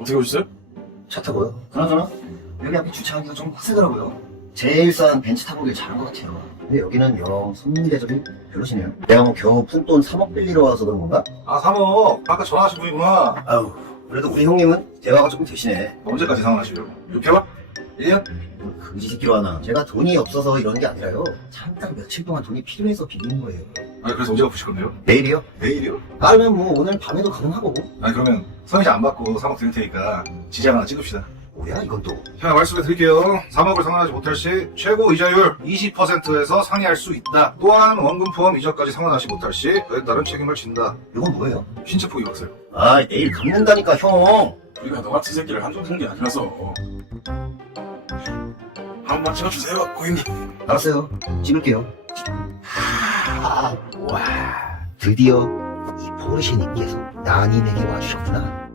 어떻게 오셨어요? 차 타고요. 그나저나 여기 앞에 주차하기가 좀 빡세더라고요. 제일 싼 벤츠 타보길 잘한 것 같아요. 근데 여기는 영 손님 대접이 별로시네요. 내가 뭐 겨우 푼돈 3억 빌리러 와서 그런 건가? 아, 3억. 아까 전화하신 분이구나. 아우 그래도 우리 형님은 대화가 조금 되시네. 언제까지 상환하시려고? 6개월? 1년? 뭐 그지 새끼로 하나. 제가 돈이 없어서 이러는 게 아니라요. 잠깐 며칠 동안 돈이 필요해서 빌리는 거예요. 아니, 그래서 언제 갚으실 건데요? 내일이요? 내일이요? 빠르면 뭐 오늘 밤에도 가능하고. 아니, 그러면 성의자 안 받고 3억 드릴 테니까 지장 하나 찍읍시다. 뭐야 이건 또. 자, 말씀해 드릴게요. 3억을 상환하지 못할 시 최고 이자율 20%에서 상회할 수 있다. 또한 원금 포함 이자까지 상환하지 못할 시 그에 따른 책임을 진다. 이건 뭐예요? 신체 포기 박사요. 아 내일 갚는다니까 형. 우리가 너 같은 새끼를 한두 푼게 아니라서. 한번 찍어주세요, 고객님. 알았어요. 찍을게요. 아, 와. 드디어 이 포르쉐님께서 난임에게 와주셨구나.